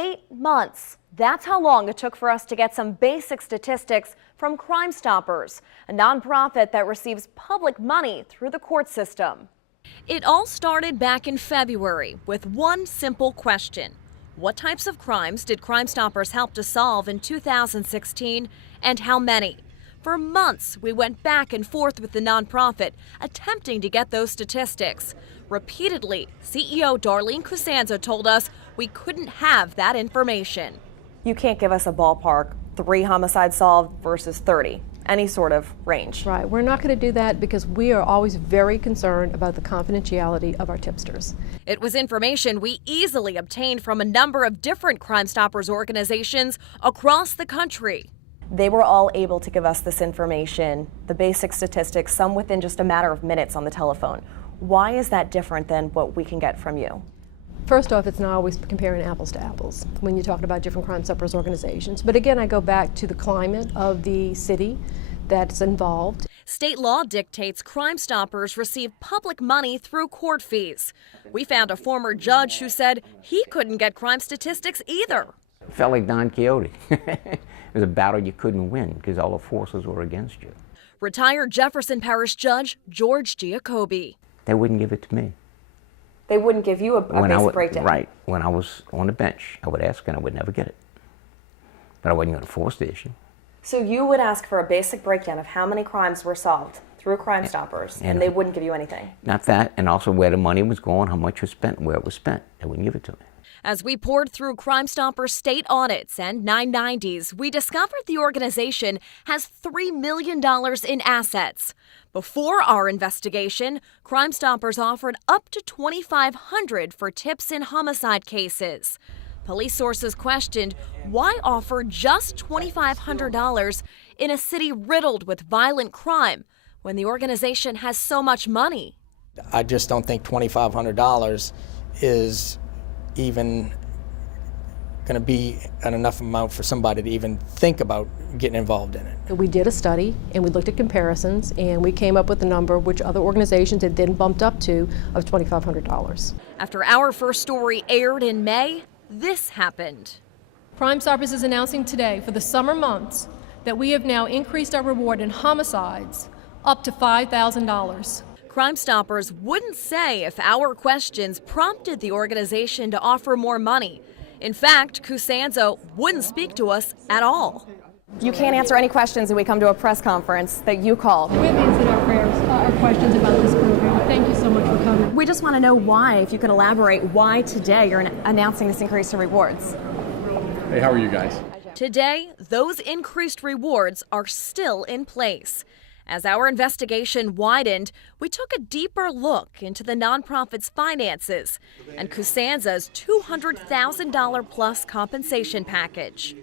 8 months. That's how long it took for us to get some basic statistics from Crimestoppers, a nonprofit that receives public money through the court system. It all started back in February with one simple question. What types of crimes did Crimestoppers help to solve in 2016, and how many? For months, we went back and forth with the nonprofit, attempting to get those statistics. Repeatedly, CEO Darlene Costanzo told us we couldn't have that information. You can't give us a ballpark, 3 homicides solved versus 30, any sort of range. Right, we're not going to do that because we are always very concerned about the confidentiality of our tipsters. It was information we easily obtained from a number of different Crimestoppers organizations across the country. They were all able to give us this information, the basic statistics, some within just a matter of minutes on the telephone. Why is that different than what we can get from you? First off, it's not always comparing apples to apples when you're talking about different Crimestoppers organizations. But again, I go back to the climate of the city that's involved. State law dictates Crimestoppers receive public money through court fees. We found a former judge who said he couldn't get crime statistics either. It felt like Don Quixote. It was a battle you couldn't win because all the forces were against you. Retired Jefferson Parish Judge George Giacobbe. They wouldn't give it to me. They wouldn't give you a basic breakdown? Right. When I was on the bench, I would ask and I would never get it. But I wasn't going to force the issue. So you would ask for a basic breakdown of how many crimes were solved through Crimestoppers, and they wouldn't give you anything? Not that, and also where the money was going, how much was spent, where it was spent. They wouldn't give it to me. As we poured through Crimestoppers state audits and 990s, we discovered the organization has $3 million in assets. Before our investigation, Crimestoppers offered up to $2,500 for tips in homicide cases. Police sources questioned why offer just $2,500 in a city riddled with violent crime when the organization has so much money. I just don't think $2,500 is even going to be an enough amount for somebody to even think about getting involved in it. We did a study and we looked at comparisons and we came up with a number which other organizations had then bumped up to of $2,500. After our first story aired in May, this happened. Crimestoppers is announcing today for the summer months that we have now increased our reward in homicides up to $5,000. Crimestoppers wouldn't say if our questions prompted the organization to offer more money. In fact, Costanzo wouldn't speak to us at all. You can't answer any questions when we come to a press conference that you called. We have answered our questions about this program. Thank you so much for coming. We just want to know why, if you could elaborate, why today you're announcing this increase in rewards. Hey, how are you guys? Today, those increased rewards are still in place. As our investigation widened, we took a deeper look into the nonprofit's finances and Costanza's $200,000 plus compensation package.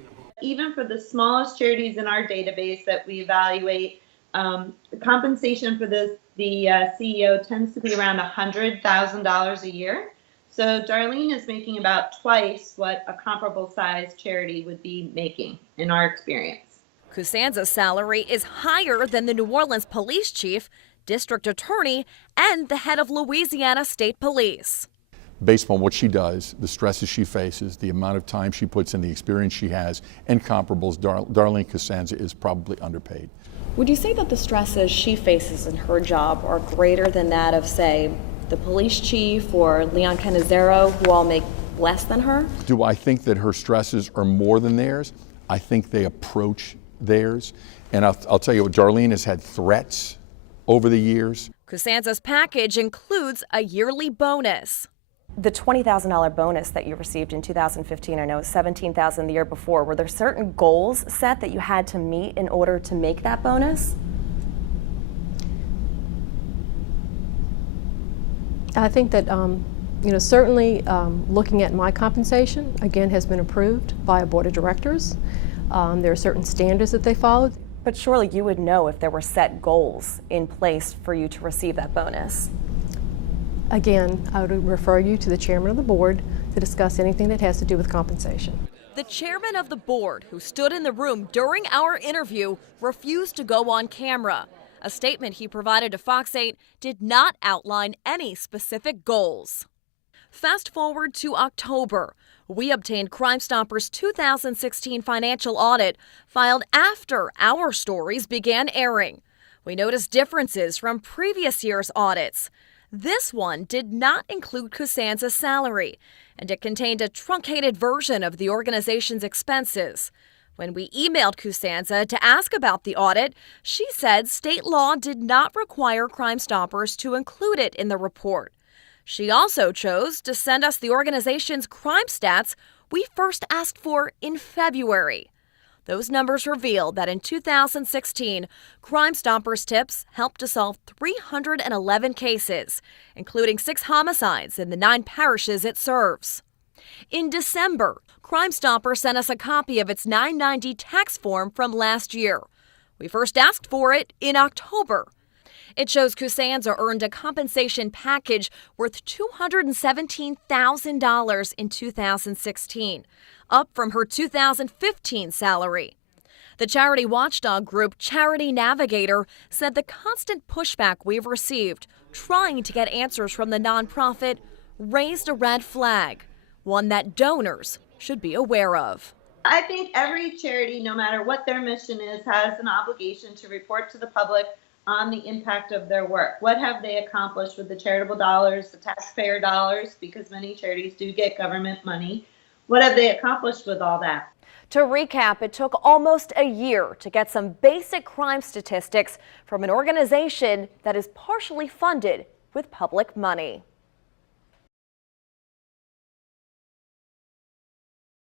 Even for the smallest charities in our database that we evaluate, the compensation for the CEO tends to be around $100,000 a year. So Darlene is making about twice what a comparable sized charity would be making in our experience. Costanza's salary is higher than the New Orleans police chief, district attorney, and the head of Louisiana State Police. Based on what she does, the stresses she faces, the amount of time she puts in, the experience she has, and comparables, Darlene Costanzo is probably underpaid. Would you say that the stresses she faces in her job are greater than that of, say, the police chief or Leon Canizero, who all make less than her? Do I think that her stresses are more than theirs? I think they approach theirs. And I'll tell you what, Darlene has had threats over the years. Costanza's package includes a yearly bonus. The $20,000 bonus that you received in 2015, I know $17,000 the year before, were there certain goals set that you had to meet in order to make that bonus? I think that certainly looking at my compensation, again, has been approved by a board of directors. There are certain standards that they follow. But surely you would know if there were set goals in place for you to receive that bonus. Again, I would refer you to the chairman of the board to discuss anything that has to do with compensation. The chairman of the board, who stood in the room during our interview, refused to go on camera. A statement he provided to Fox 8 did not outline any specific goals. Fast forward to October. We obtained Crimestoppers' 2016 financial audit filed after our stories began airing. We noticed differences from previous year's audits. This one did not include Coussanza's salary, and it contained a truncated version of the organization's expenses. When we emailed Coussanza to ask about the audit, she said state law did not require Crimestoppers to include it in the report. She also chose to send us the organization's crime stats we first asked for in February. Those numbers revealed that in 2016, Crimestoppers tips helped to solve 311 cases, including 6 homicides in the 9 parishes it serves. In December, Crimestoppers sent us a copy of its 990 tax form from last year. We first asked for it in October. It shows Coussanza earned a compensation package worth $217,000 in 2016, up from her 2015 salary. The charity watchdog group Charity Navigator said the constant pushback we've received trying to get answers from the nonprofit raised a red flag, one that donors should be aware of. I think every charity, no matter what their mission is, has an obligation to report to the public on the impact of their work. What have they accomplished with the charitable dollars, the taxpayer dollars, because many charities do get government money. What have they accomplished with all that? To recap, it took almost a year to get some basic crime statistics from an organization that is partially funded with public money.